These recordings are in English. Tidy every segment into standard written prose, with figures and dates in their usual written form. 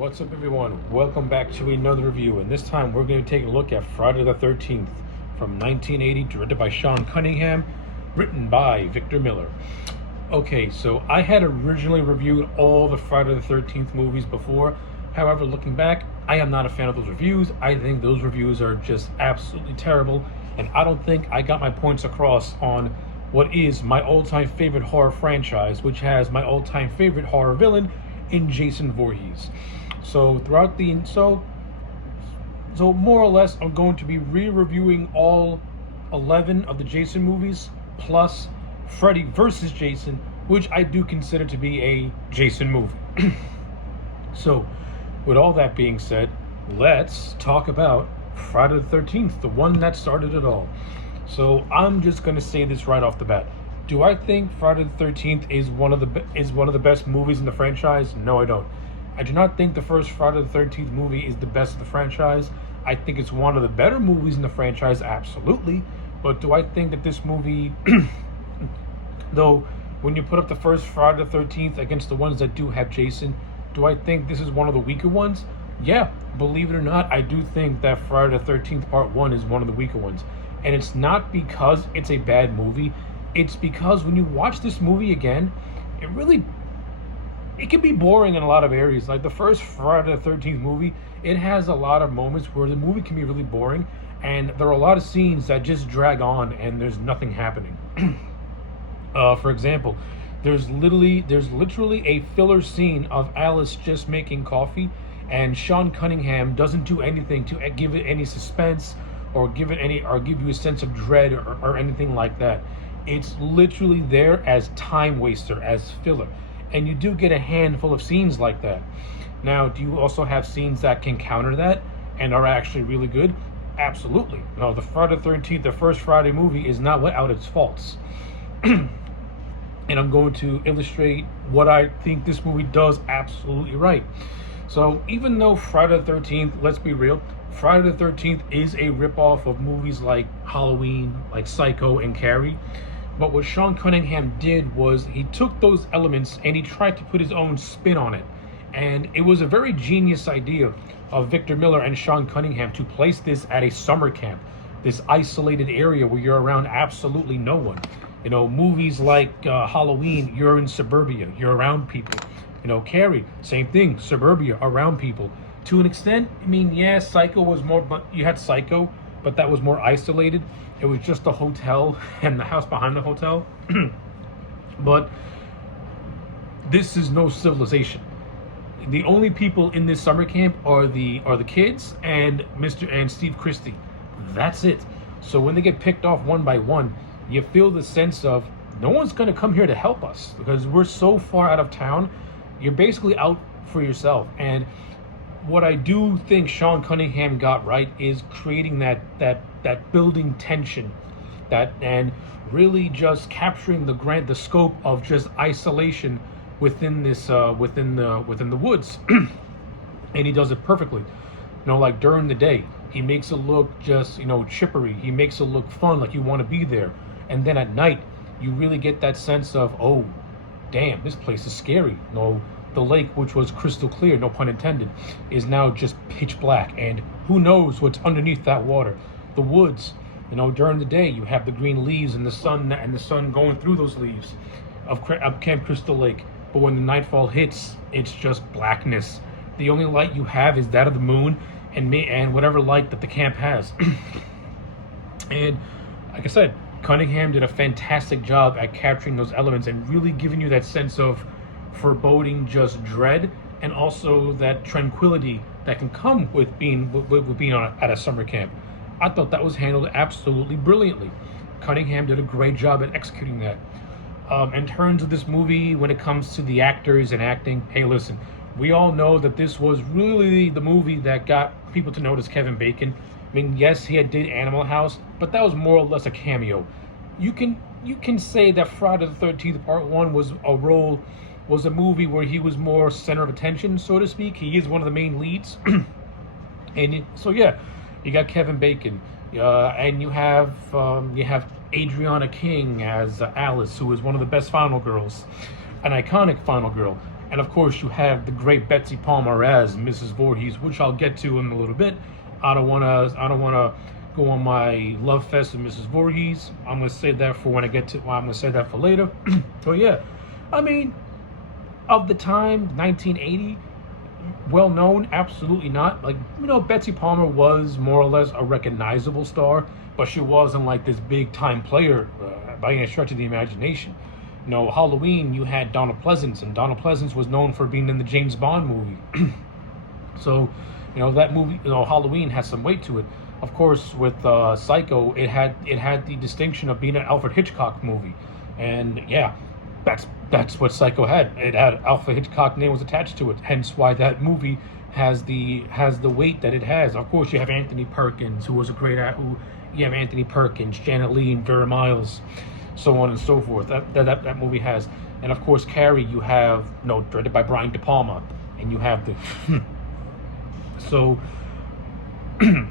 What's up, everyone? Welcome back to another review, and this time we're going to take a look at Friday the 13th from 1980, directed by Sean Cunningham, written by Victor Miller. Okay, so I had originally reviewed all the Friday the 13th movies before. However, looking back, I am not a fan of those reviews. I think those reviews are just absolutely terrible, and I don't think I got my points across on what is my all-time favorite horror franchise, which has my all-time favorite horror villain in Jason Voorhees. So so more or less, I'm going to be re-reviewing all 11 of the Jason movies plus Freddy versus Jason, which I do consider to be a Jason movie. So, with all that being said, let's talk about Friday the 13th, the one that started it all. So, I'm just going to say this right off the bat. Do I think Friday the 13th is one of the best movies in the franchise? No, I don't. I do not think the first Friday the 13th movie is the best of the franchise. I think it's one of the better movies in the franchise, absolutely. But do I think that this movie, though, when you put up the first Friday the 13th against the ones that do have Jason, do I think this is one of the weaker ones? Yeah, believe it or not, I do think that Friday the 13th Part 1 is one of the weaker ones. And it's not because it's a bad movie. It's because when you watch this movie again, it can be boring in a lot of areas. Like the first Friday the 13th movie, it has a lot of moments where the movie can be really boring, and there are a lot of scenes that just drag on and there's nothing happening. For example, there's literally a filler scene of Alice just making coffee, and Sean Cunningham doesn't do anything to give it any suspense or give you a sense of dread or anything like that. It's literally there as time waster, as filler. And you do get a handful of scenes like that. Now, do you also have scenes that can counter that and are actually really good? Absolutely. No, the Friday the 13th, the first Friday movie, is not without its faults. And I'm going to illustrate what I think this movie does absolutely right. So, even though Friday the 13th, let's be real, Friday the 13th is a ripoff of movies like Halloween, like Psycho and Carrie. But what Sean Cunningham did was he took those elements and he tried to put his own spin on it. And it was a very genius idea of Victor Miller and Sean Cunningham to place this at a summer camp, this isolated area where you're around absolutely no one. You know, movies like Halloween, you're in suburbia, you're around people. You know, Carrie, same thing, suburbia, around people. To an extent, I mean, yeah, Psycho was more, but you had Psycho, but that was more isolated. It was just a hotel and the house behind the hotel. But this is no civilization. The only people in this summer camp are the kids and Steve Christie. That's it. So when they get picked off one by one, you feel the sense of no one's going to come here to help us because we're so far out of town. You're basically out for yourself. And what I do think Sean Cunningham got right is creating that building tension, and really just capturing the scope of just isolation within the woods. And he does it perfectly. You know, like during the day, he makes it look just, chippery. He makes it look fun, like you want to be there. And then at night, you really get that sense of, oh, damn, this place is scary. The lake, which was crystal clear, no pun intended, is now just pitch black, and who knows what's underneath that water. The woods, during the day you have the green leaves and the sun going through those leaves of Camp Crystal Lake. But when the nightfall hits, it's just blackness. The only light you have is that of the moon and whatever light that the camp has. And like I said, Cunningham did a fantastic job at capturing those elements and really giving you that sense of foreboding, just dread, and also that tranquility that can come with being at a summer camp. I thought that was handled absolutely brilliantly. Cunningham did a great job at executing that. In terms of this movie, when it comes to the actors and acting, hey, listen, we all know that this was really the movie that got people to notice Kevin Bacon. I mean, yes, he did Animal House, but that was more or less a cameo. You can say that Friday the 13th Part 1 was a movie where he was more center of attention, so to speak. He is one of the main leads. And so yeah, you got Kevin Bacon, and you have Adriana King as Alice, who is one of the best final girls, an iconic final girl. And of course, you have the great Betsy Palmer as Mrs. Voorhees, which I'll get to in a little bit. I don't wanna go on my love fest of Mrs. Voorhees. I'm gonna save that for when I get to. Well, I'm gonna save that for later. But yeah, I mean, of the time, 1980, well known, absolutely not. Like, Betsy Palmer was more or less a recognizable star, but she wasn't like this big time player by any stretch of the imagination. Halloween, you had Donald Pleasance, and Donald Pleasance was known for being in the James Bond movie. So, that movie, Halloween has some weight to it. Of course, with Psycho, it had the distinction of being an Alfred Hitchcock movie, and yeah, that's what Psycho had. It had Alfred Hitchcock name was attached to it. Hence why that movie has the weight that it has. Of course, you have Anthony Perkins, who was a great who you have Anthony Perkins, Janet Leigh, and Vera Miles, so on and so forth. That movie has, and of course, Carrie. You have directed by Brian De Palma, and you have the so. Yeah,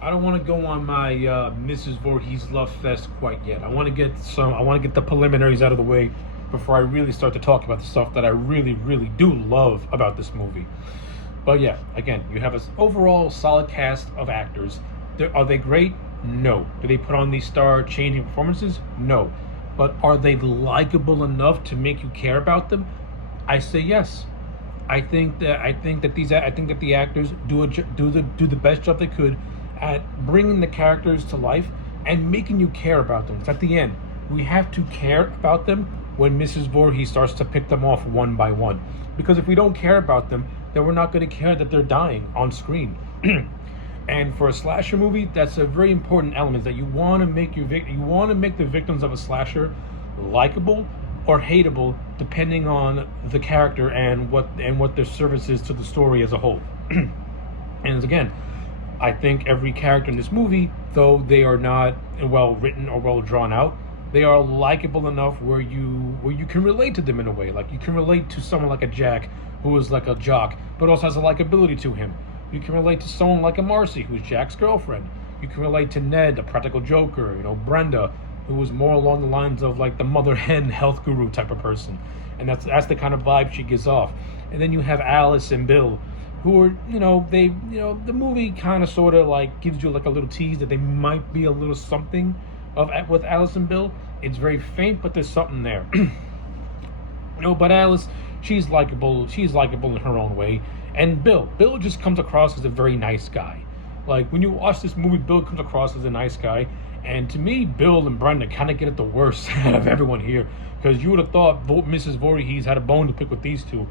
I don't want to go on my Mrs. Voorhees love fest quite yet. I want to get the preliminaries out of the way before I really start to talk about the stuff that I really, really do love about this movie. But yeah, again, you have an overall solid cast of actors. Are they great? No. Do they put on these star-changing performances? No. But are they likable enough to make you care about them? I say yes. I think that the actors do the best job they could at bringing the characters to life and making you care about them. 'Cause at the end, we have to care about them when Mrs. Voorhees starts to pick them off one by one. Because if we don't care about them, then we're not going to care that they're dying on screen. And for a slasher movie, that's a very important element, that you want to make the victims of a slasher likable or hateable, depending on the character and what their service is to the story as a whole. And again, I think every character in this movie, though they are not well written or well drawn out, they are likable enough where you can relate to them in a way. Like, you can relate to someone like a Jack, who is like a jock, but also has a likability to him. You can relate to someone like a Marcy, who's Jack's girlfriend. You can relate to Ned, the practical joker. Brenda, who was more along the lines of like the mother hen health guru type of person, and that's the kind of vibe she gives off. And then you have Alice and Bill, who are the movie kind of sort of like gives you like a little tease that they might be a little something of with Alice and Bill. It's very faint, but there's something there. But Alice, she's likable in her own way, and Bill just comes across as a very nice guy. Like, when you watch this movie, Bill comes across as a nice guy. And to me, Bill and Brenda kind of get it the worst out of everyone here, because you would have thought Mrs. Voorhees had a bone to pick with these two.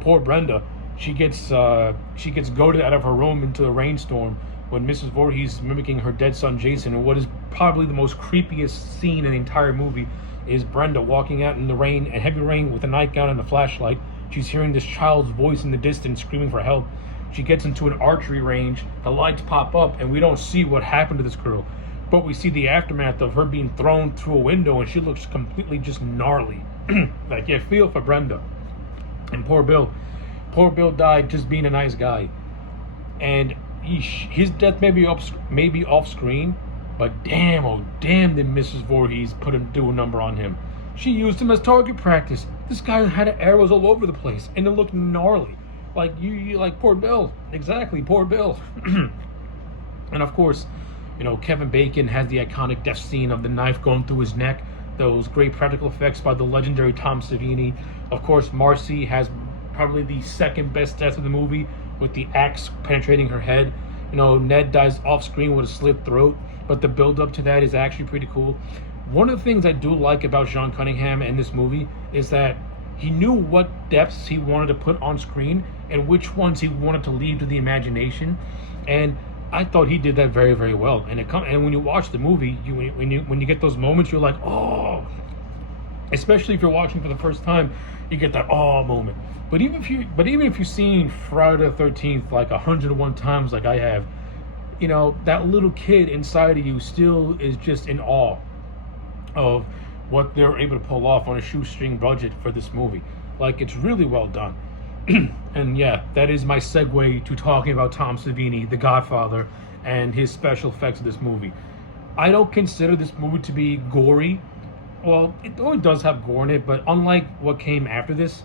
Poor Brenda, she gets goaded out of her room into a rainstorm when Mrs. Voorhees is mimicking her dead son Jason. And what is probably the most creepiest scene in the entire movie is Brenda walking out in the rain and heavy rain with a nightgown and a flashlight. She's hearing this child's voice in the distance screaming for help. She gets into an archery range. The lights pop up, and we don't see what happened to this girl. But we see the aftermath of her being thrown through a window, and she looks completely just gnarly. Like, yeah, feel for Brenda. And poor Bill died just being a nice guy. And his death may be off screen, but damn, oh damn, did Mrs. Voorhees do a number on him. She used him as target practice. This guy had arrows all over the place, and it looked gnarly. Like, you like, poor Bill. Exactly, poor Bill. And of course, Kevin Bacon has the iconic death scene of the knife going through his neck. Those great practical effects by the legendary Tom Savini. Of course, Marcy has probably the second best death of the movie, with the axe penetrating her head. Ned dies off screen with a slit throat, but the build up to that is actually pretty cool. One of the things I do like about Sean Cunningham in this movie is that he knew what depths he wanted to put on screen and which ones he wanted to leave to the imagination, and I thought he did that very, very well. And when you watch the movie, when you get those moments, you're like, oh. Especially if you're watching for the first time, you get that oh moment. But even if you've seen Friday the 13th like 101 times, like I have, that little kid inside of you still is just in awe of what they're able to pull off on a shoestring budget for this movie. Like, it's really well done. And yeah, that is my segue to talking about Tom Savini, the Godfather, and his special effects of this movie. I don't consider this movie to be gory. Well, it does have gore in it, but unlike what came after this,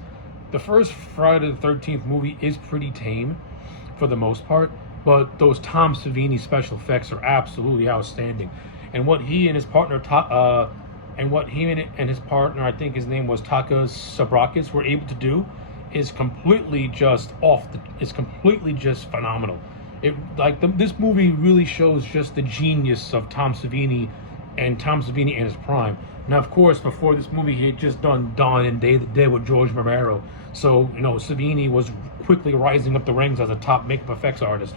The first Friday the 13th movie is pretty tame for the most part, but those Tom Savini special effects are absolutely outstanding. And what he and his partner, and his partner, I think his name was Taka Sabrakis, were able to do is completely just is completely just phenomenal. This movie really shows just the genius of Tom Savini in his prime. Now, of course, before this movie, he had just done Dawn and Day of the Dead with George Romero. So, Savini was quickly rising up the ranks as a top makeup effects artist.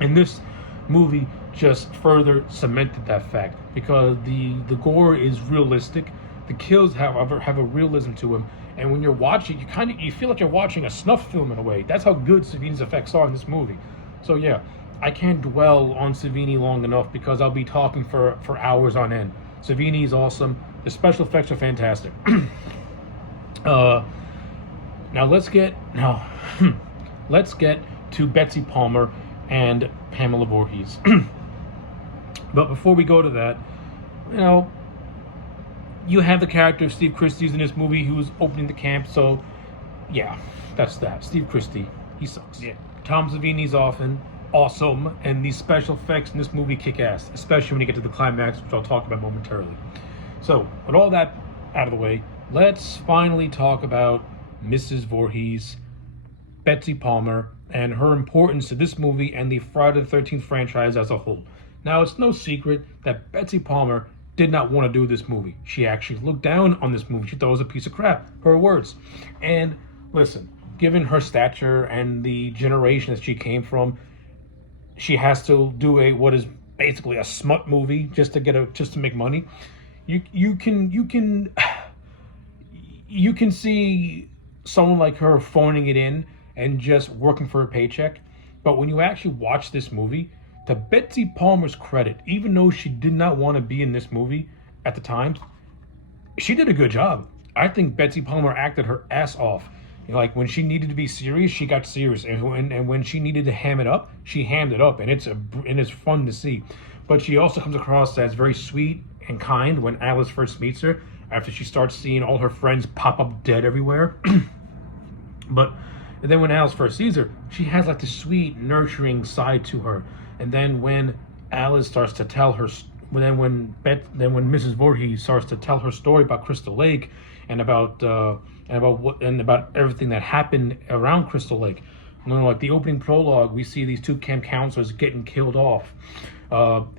And this movie just further cemented that fact because the gore is realistic. The kills, however, have a realism to them. And when you're watching, you feel like you're watching a snuff film in a way. That's how good Savini's effects are in this movie. So yeah, I can't dwell on Savini long enough because I'll be talking for hours on end. Savini is awesome. The special effects are fantastic. Now let's get to Betsy Palmer and Pamela Voorhees. But before we go to that, you have the character of Steve Christie in this movie who's opening the camp. So yeah, that's that. Steve Christie, he sucks. Yeah. Tom Savini's awesome, and these special effects in this movie kick ass, especially when you get to the climax, which I'll talk about momentarily. So, with all that out of the way, let's finally talk about Mrs. Voorhees, Betsy Palmer, and her importance to this movie and the Friday the 13th franchise as a whole. Now, it's no secret that Betsy Palmer did not want to do this movie. She actually looked down on this movie. She thought it was a piece of crap. Her words. And listen, given her stature and the generation that she came from, she has to do what is basically a smut movie just to make money. You can see someone like her phoning it in and just working for a paycheck. But when you actually watch this movie, to Betsy Palmer's credit, even though she did not want to be in this movie at the time, she did a good job. I think Betsy Palmer acted her ass off. Like when she needed to be serious, she got serious, and when she needed to ham it up, she hammed it up, and it's fun to see. But she also comes across as very sweet and kind when Alice first meets her, after she starts seeing all her friends pop up dead everywhere. And then when Alice first sees her, she has like this sweet, nurturing side to her. And then when Alice starts to tell her, when Mrs. Voorhees starts to tell her story about Crystal Lake and about everything that happened around Crystal Lake, like the opening prologue, we see these two camp counselors getting killed off.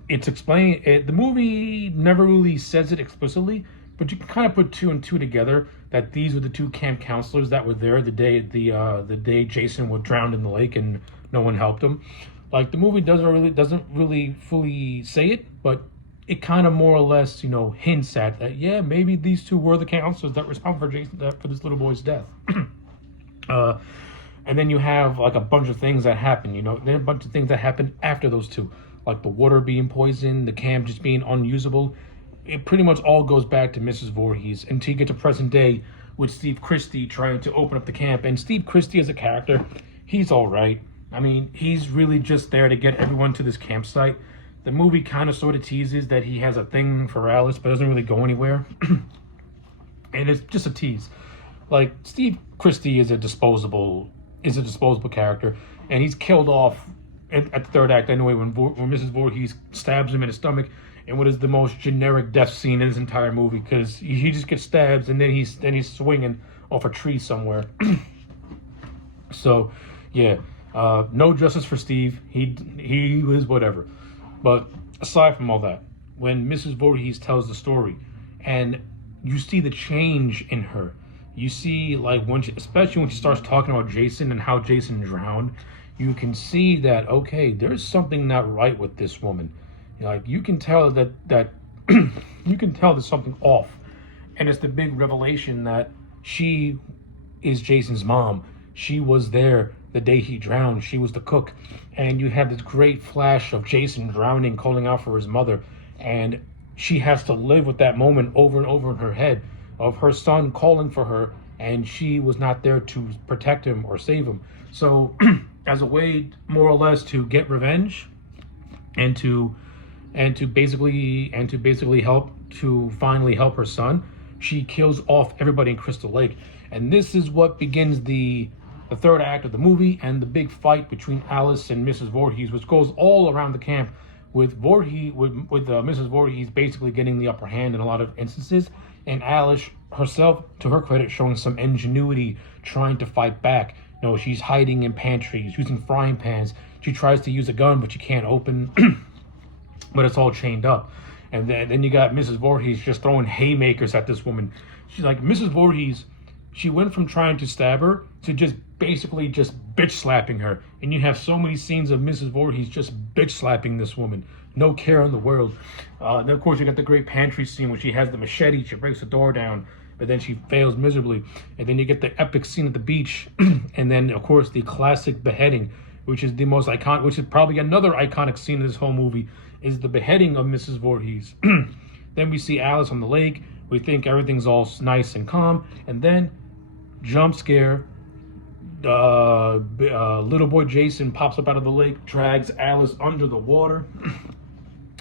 It's explained. The movie never really says it explicitly, but you can kind of put two and two together that these were the two camp counselors that were there the day Jason was drowned in the lake and no one helped him. Like the movie doesn't really fully say it, but it kind of more or less hints at that. Yeah, maybe these two were the counselors that were responsible for this little boy's death. And then you have like a bunch of things that happen. Then a bunch of things that happen after those two, like the water being poisoned, the camp just being unusable. It pretty much all goes back to Mrs. Voorhees until you get to present day with Steve Christie trying to open up the camp. And Steve Christie as a character, he's all right. I mean, he's really just there to get everyone to this campsite. The movie kind of sort of teases that he has a thing for Alice, but doesn't really go anywhere. And it's just a tease. Like, Steve Christie is a disposable character, and he's killed off at the third act anyway when Mrs. Voorhees stabs him in the stomach, and what is the most generic death scene in his entire movie, because he just gets stabbed and then he's swinging off a tree somewhere. So, yeah. No justice for Steve. He was whatever. But aside from all that, when Mrs. Voorhees tells the story, and you see the change in her, you see like especially when she starts talking about Jason and how Jason drowned, you can see that okay, there's something not right with this woman. Like you can tell that you can tell there's something off, and it's the big revelation that she is Jason's mom. She was there the day he drowned. She was the cook. And you have this great flash of Jason drowning, calling out for his mother. And she has to live with that moment over and over in her head of her son calling for her, and she was not there to protect him or save him. So as a way more or less to get revenge and to basically finally help her son, she kills off everybody in Crystal Lake. And this is what begins the third act of the movie and the big fight between Alice and Mrs. Voorhees, which goes all around the camp, with Mrs. Voorhees basically getting the upper hand in a lot of instances, and Alice herself, to her credit, showing some ingenuity, trying to fight back. You know, she's hiding in pantries, using frying pans. She tries to use a gun, but she can't open, but it's all chained up. And then you got Mrs. Voorhees just throwing haymakers at this woman. She's like, Mrs. Voorhees, she went from trying to stab her to just basically just bitch slapping her. And you have so many scenes of Mrs. Voorhees just bitch slapping this woman. No care in the world. Then, of course, you got the great pantry scene where she has the machete. She breaks the door down, but then she fails miserably. And then you get the epic scene at the beach. And then, of course, the classic beheading, which is the most iconic, which is probably another iconic scene in this whole movie, is the beheading of Mrs. Voorhees. Then we see Alice on the lake. We think everything's all nice and calm. And then, jump scare. Little boy Jason pops up out of the lake, drags Alice under the water.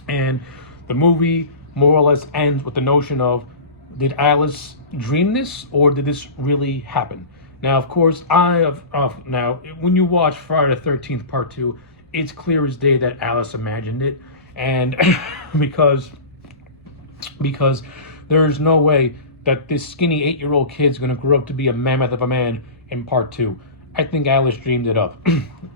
And the movie more or less ends with the notion of, did Alice dream this, or did this really happen? Now, of course, now when you watch Friday the 13th Part 2, it's clear as day that Alice imagined it, and because there's no way that this skinny 8-year-old kid's gonna grow up to be a mammoth of a man in Part 2. I think Alice dreamed it up.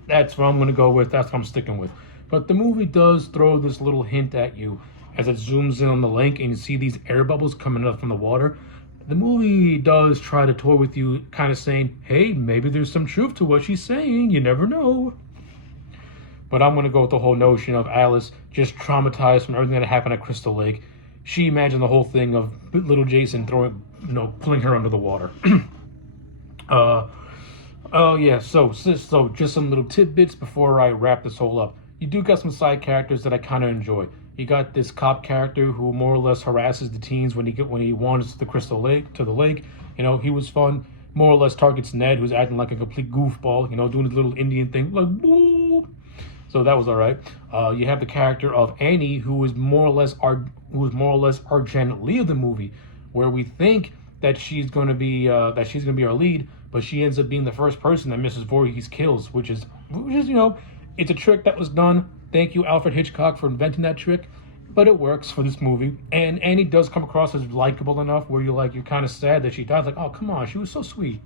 That's what I'm gonna go with. That's what I'm sticking with. But the movie does throw this little hint at you as it zooms in on the lake and you see these air bubbles coming up from the water. The movie does try to toy with you, kind of saying, hey, maybe there's some truth to what she's saying. You never know. But I'm going to go with the whole notion of Alice just traumatized from everything that happened at Crystal Lake. She imagined the whole thing of little Jason pulling her under the water. Oh yeah, so just some little tidbits before I wrap this whole up. You do got some side characters that I kind of enjoy. You got this cop character who more or less harasses the teens when he wanders to the lake. You know, he was fun. More or less targets Ned, who's acting like a complete goofball. You know, doing his little Indian thing, like boop. So that was all right. You have the character of Annie, who is more or less our Janet Leigh of the movie, where we think that she's going to be our lead, but she ends up being the first person that Mrs. Voorhees kills, which is you know, it's a trick that was done. Thank you, Alfred Hitchcock, for inventing that trick, but it works for this movie. And Annie does come across as likable enough where you're kind of sad that she died. Like, oh, come on, she was so sweet.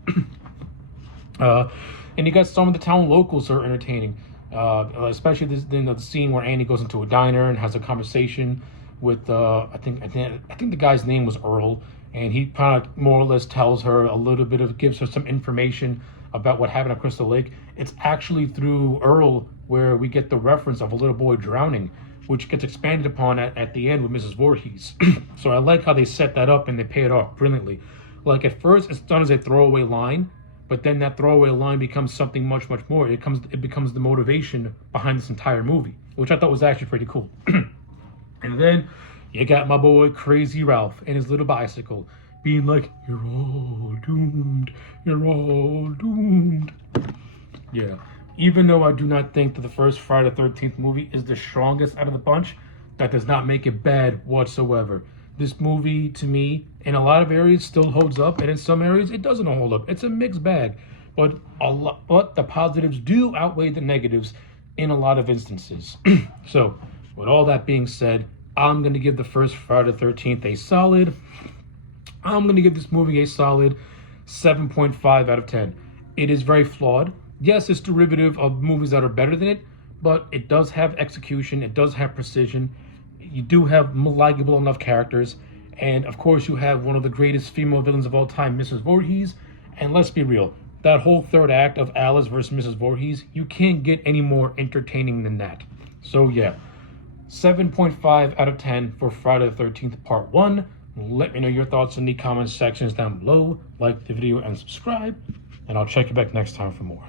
And you got some of the town locals are entertaining, especially the scene where Annie goes into a diner and has a conversation with I think the guy's name was Earl, and he kind of more or less tells her gives her some information about what happened at Crystal Lake. It's actually through Earl where we get the reference of a little boy drowning, which gets expanded upon at the end with Mrs. Voorhees. So I like how they set that up and they pay it off brilliantly. Like at first it's done as a throwaway line, but then that throwaway line becomes something much, much more. It becomes the motivation behind this entire movie, which I thought was actually pretty cool. And then you got my boy Crazy Ralph and his little bicycle being like, you're all doomed, you're all doomed. Yeah. Even though I do not think that the first Friday the 13th movie is the strongest out of the bunch, that does not make it bad whatsoever. This movie, to me, in a lot of areas still holds up, and in some areas it doesn't hold up. It's a mixed bag. But the positives do outweigh the negatives in a lot of instances. So, with all that being said, I'm going to give the first Friday the 13th a solid... I'm going to give this movie a solid 7.5 out of 10. It is very flawed. Yes, it's derivative of movies that are better than it, but it does have execution, it does have precision. You do have likable enough characters, and of course you have one of the greatest female villains of all time, Mrs. Voorhees. And let's be real, that whole third act of Alice versus Mrs. Voorhees, you can't get any more entertaining than that. So yeah, 7.5 out of 10 for Friday the 13th Part 1. Let me know your thoughts in the comment sections down below. Like the video and subscribe, and I'll check you back next time for more.